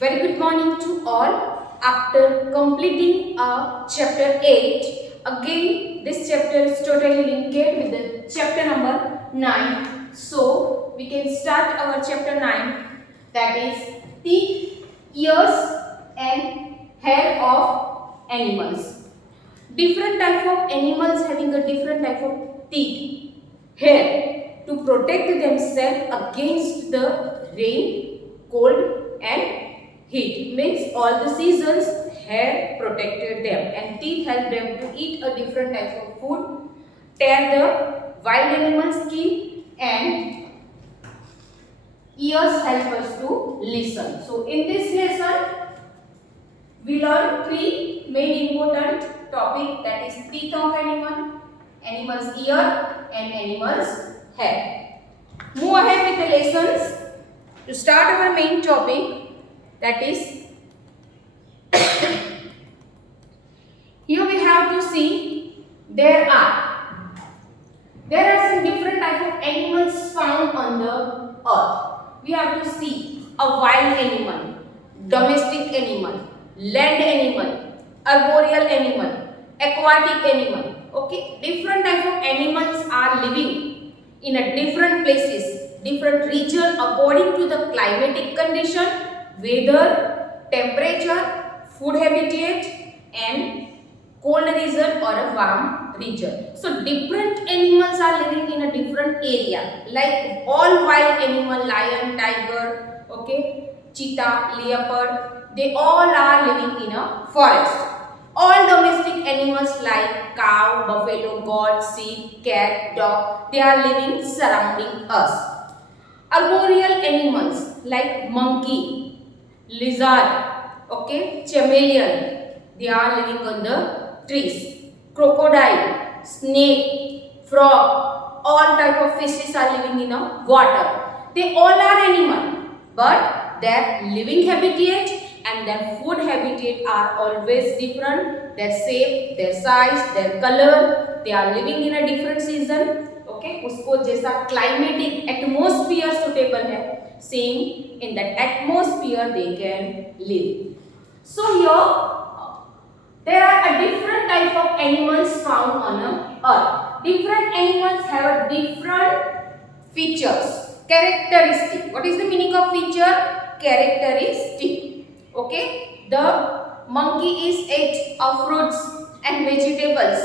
Very good morning to all. After completing chapter 8, again this chapter is totally linked with the chapter number 9. So we can start our chapter 9, that is teeth, ears and hair of animals. Different type of animals having a different type of teeth, hair to protect themselves against the rain, cold and heat. Means all the seasons hair protected them and teeth help them to eat a different type of food, tear the wild animal skin and ears help us to listen. So in this lesson we learn three main important topic, that is teeth of animal, animal's ear and animal's hair. Move ahead with the lessons. To start our main topic, that is here we have to see there are some different type of animals found on the earth. We have to see a wild animal, domestic animal, land animal, arboreal animal, aquatic animal. Okay, different type of animals are living in a different places, different region according to the climatic condition, weather, temperature, food habitat and cold region or a warm region. So different animals are living in a different area. Like all wild animal, lion, tiger, okay, cheetah, leopard, they all are living in a forest. All domestic animals like cow, buffalo, goat, sheep, cat, dog, they are living surrounding us. Arboreal animals like monkey, lizard, okay, chameleon, they are living on the trees. Crocodile, snake, frog, all type of fishes are living in a water. They all are animal, but their living habitat and their food habitat are always different. Their shape, their size, their color, they are living in a different season. Okay, उसको जैसा climatic atmosphere suitable है, same in that atmosphere they can live. So here there are a different type of animals found on earth. Different animals have a different features, characteristic. What is the meaning of feature? Characteristic. Okay, the monkey is ate of fruits and vegetables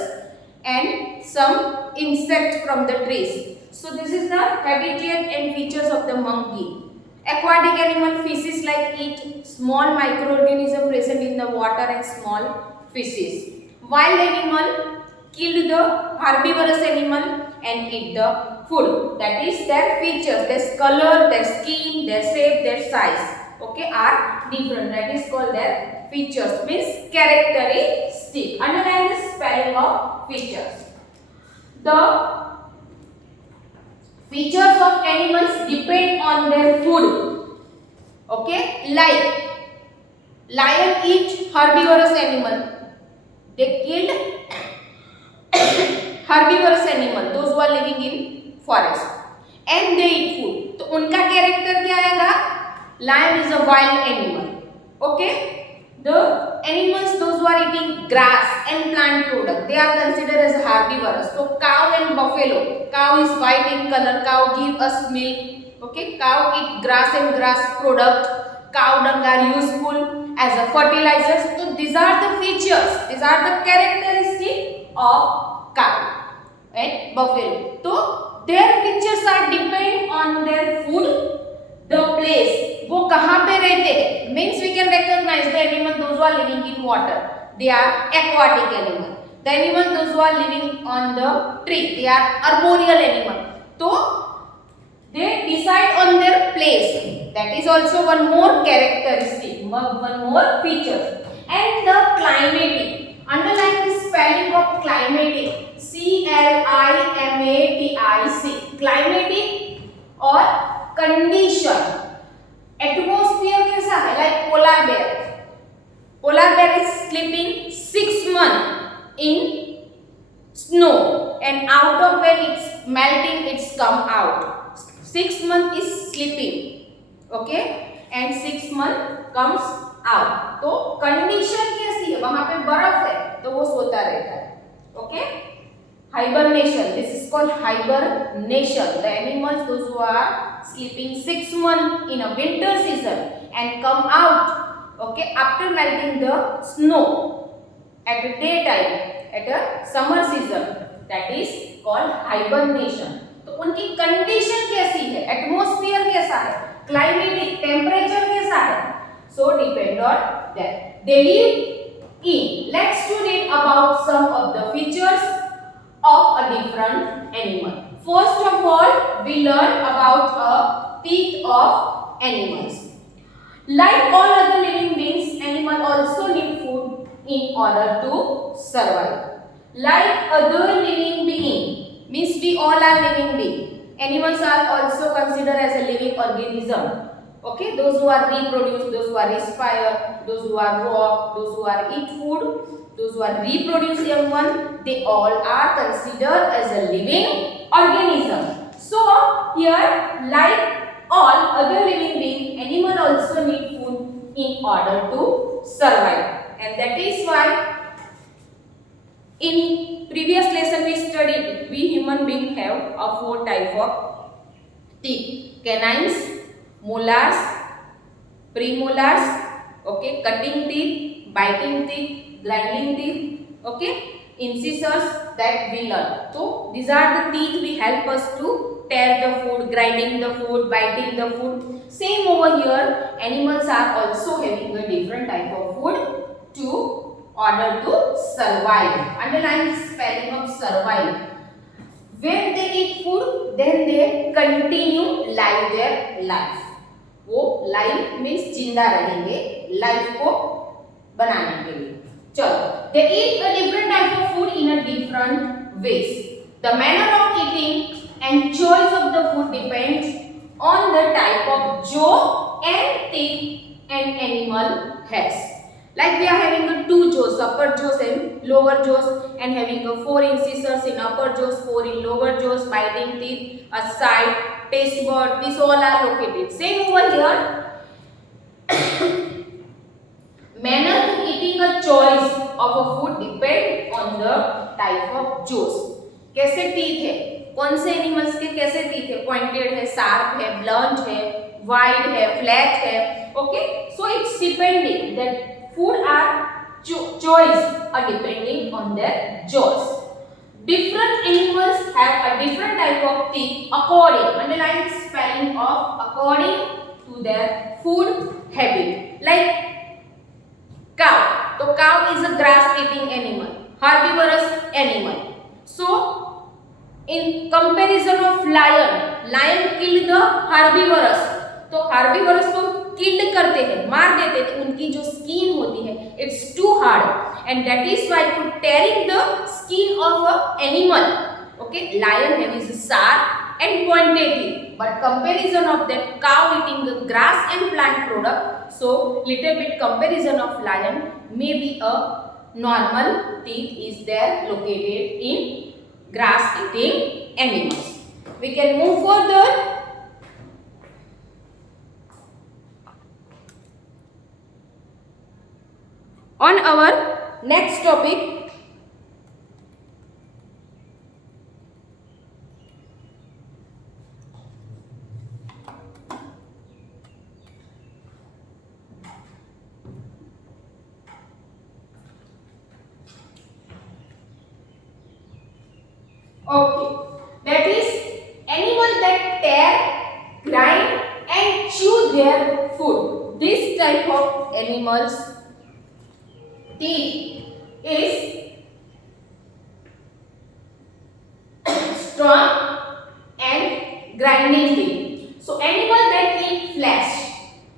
and some insect from the trees. So this is the habitat and features of the monkey. Aquatic animal, fishes like eat small microorganism present in the water and small fishes. Wild animal killed the herbivorous animal and eat the food. That is their features, their color, their skin, their shape, their size. Okay, are different. That is called their features, means characteristic. Underline the spelling of features. The features of animals depend on their food. Okay, like lion eat herbivorous animal. They killed herbivorous animal, those who are living in forest, and they eat food. तो उनका character क्या आएगा? Lion is a wild animal. Okay, the animals those who are eating grass and plant product, they are considered as herbivorous. So cow and buffalo. Cow is white in color. Cow give us milk. Okay, cow eat grass and grass product. Cow dung are useful as a fertilizer. So these are the features. These are the characteristics of cow and buffalo. So their features are depend on their food, the place, वो कहाँ पे रहते हैं, means we can recognize the animal those who are living in water, they are aquatic animal. The animal those who are living on the tree, they are arboreal animal. So they decide on their place. That is also one more characteristic, one more feature. And the climatic. Underline the spelling of climatic. C-L-I-M-A-T-I-C. Climatic or condition. Atmosphere कैसा है? Like polar bear. Polar bear is sleeping 6 months in snow, and out of when it's melting, it's come out. 6 months is sleeping. Okay, and 6 month comes out. तो condition कैसी है, वहां पे बर्फ है तो वो सोता रहता है. Okay, hibernation, this is called hibernation. The animals those who are sleeping 6 months in a winter season and come out, okay, after melting the snow at the daytime at a summer season, that is called hibernation. तो उनकी condition कैसी है, atmosphere कैसा है, climatic temperature कैसा है, so depend on that. They live in. Let's read about some of the features of a different animal. First of all, we learn about a teeth of animals. Like all other living beings, animals also need food in order to survive. Like other living being, means we all are living being. Animals are also considered as a living organism. Okay, those who are reproduce, those who are respire, those who are walk, those who are eat food, those who are reproduce young one, they all are considered as a living organism. So here, like all other living beings, animal also need food in order to survive, and that is why in previous lesson we studied we human beings have a 4 type of teeth: canines, molars, premolars, okay, cutting teeth, biting teeth, grinding teeth, okay, incisors, that we learn. So these are the teeth we help us to tear the food, grinding the food, biting the food. Same over here, animals are also having a different type of food to order to survive. Underline the spelling of survive. When they eat food, then they continue live their life. वो life means जिंदा रहेंगे, life को बनाने के लिए. चलो, they eat a different type of food in a different ways. The manner of eating and choice of the food depends on the type of jaw and teeth an animal has. Like we are having a 2 jaws, upper jaws and lower jaws, and having a 4 incisors in upper jaws, 4 in lower jaws, biting teeth, a side, taste bud, these all are located. Same over here. Manner to eating a choice of a food depend on the type of jaws. कैसे teeth है, कौन से animals के कैसे teeth है, pointed है, sharp है, blunt है, wide है, flat है. Okay, so it's depending that food are choice are depending on their jaws. Different animals have a different type of teeth according, underline the spelling of according to their food habit. Like cow. So cow is a grass eating animal, herbivorous animal. So in comparison of lion, lion killed the herbivorous. तो herbivorous को किल करते हैं, मार देते हैं, तो उनकी जो स्किन होती है it's too hard and that is why to tearing the skin of a animal. Okay, lion have is sharp and pointed teeth, but comparison of that cow eating the grass and plant product, so little bit comparison of lion may be a normal teeth is there located in grass eating animals. We can move further. On our next topic, okay, that is animal that tear, grind and chew their food. This type of animals teeth is strong and grinding teeth. So animal that eat flesh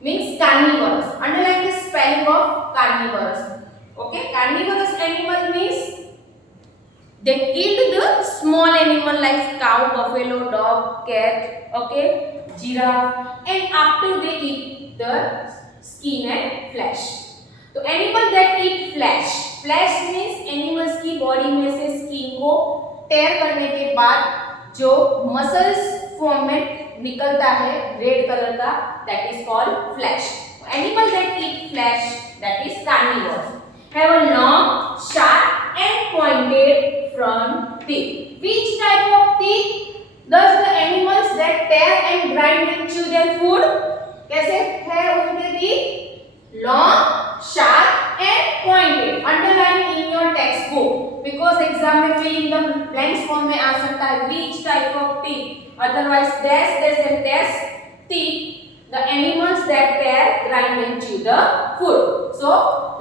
means carnivorous. Underline the spelling of carnivorous. Okay, carnivorous animal means they eat the small animal like cow, buffalo, dog, cat, okay, giraffe, and after they eat the skin and flesh. तो animal that eat flash, flash means animals की body में से skin को टेयर करने के बाद जो muscles form में निकलता है रेड कलर का, that is called flash. Animal that eat flash, that is carnivores, have a long sharp and pointed front teeth. Which type of teeth does the animals that tear and grind and chew their food? कैसे है उनके teeth? Long, sharp and pointed. Underline in your textbook because exam में fill in the blanks form में आ सकता है which type of teeth. Otherwise dash dash and dash teeth. The animals that tear, grind and chew the food. So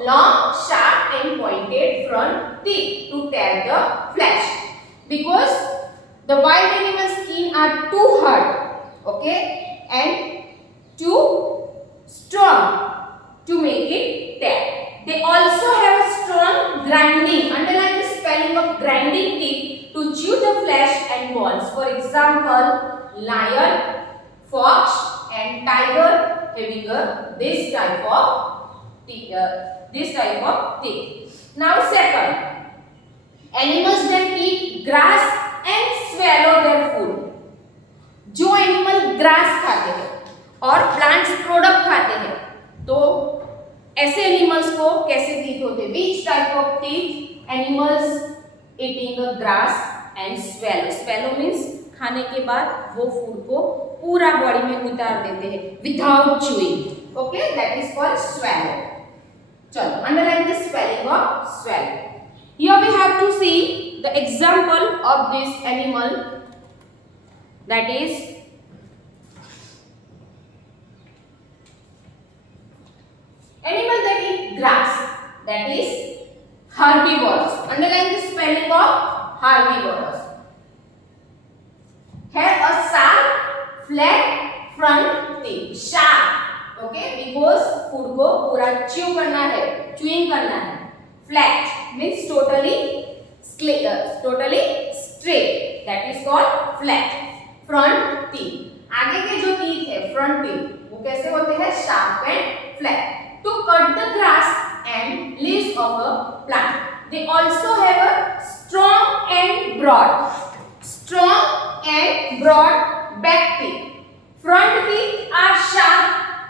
long, sharp and pointed front teeth to tear the flesh. Because the wild animals' skin are too hard, okay, and too strong to make it tear. They also have a strong grinding. Underline the spelling of grinding teeth to chew the flesh and bones. For example, lion, fox, and tiger having this type of teeth. Now, second. Animals that eat grass and swallow their food. जो animal grass खाते हैं और plants product खाते हैं, तो ऐसे animals को कैसे टीथ होते हैं? Which type of teeth animals eating the grass and swallow? Swallow means खाने के बाद वो फूड को पूरा बॉडी में उतार देते हैं without chewing. Okay, that is called swallow. चलो, underline the spelling of swallow. Here we have to see the example of this animal, that is animal that eat grass, that is herbivores. Underline the spelling of herbivores. Have a sharp flat front teeth. Sharp, okay, because food को पूरा chew करना है, chewing करना है. Flat means totally straight, that is called flat. Front teeth, आगे के जो teeth है front teeth, वो कैसे होते हैं? Sharp and flat. To cut the grass and leaves of a plant. They also have a strong and broad back teeth. Front teeth are sharp,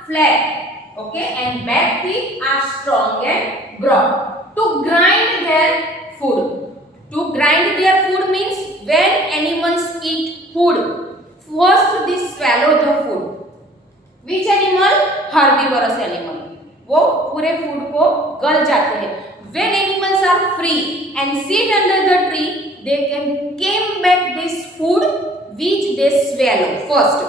flat, okay, and back teeth are strong and broad. To grind their food. To grind their food means when animals eat food, first they swallow the food. Which animal? Herbivorous animal. वो पूरे food को गल जाते हैं. When animals are free and sit under the tree, they can came back this food which they swallow first.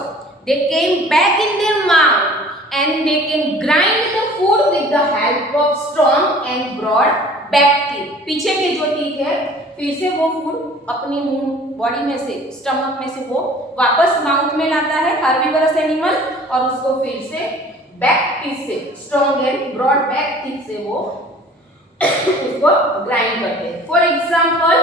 They came back in their mouth and they can grind the food with the help of strong and broad back teeth. पीछे के जो teeth है, फिर से वो food अपनी मुंह body में से, स्टमक में से वो वापस माउथ में लाता है हर्बीवरस एनिमल, और उसको फिर से बैक टीथ से, strong and broad back teeth से वो उसको ग्राइंड करते हैं. For example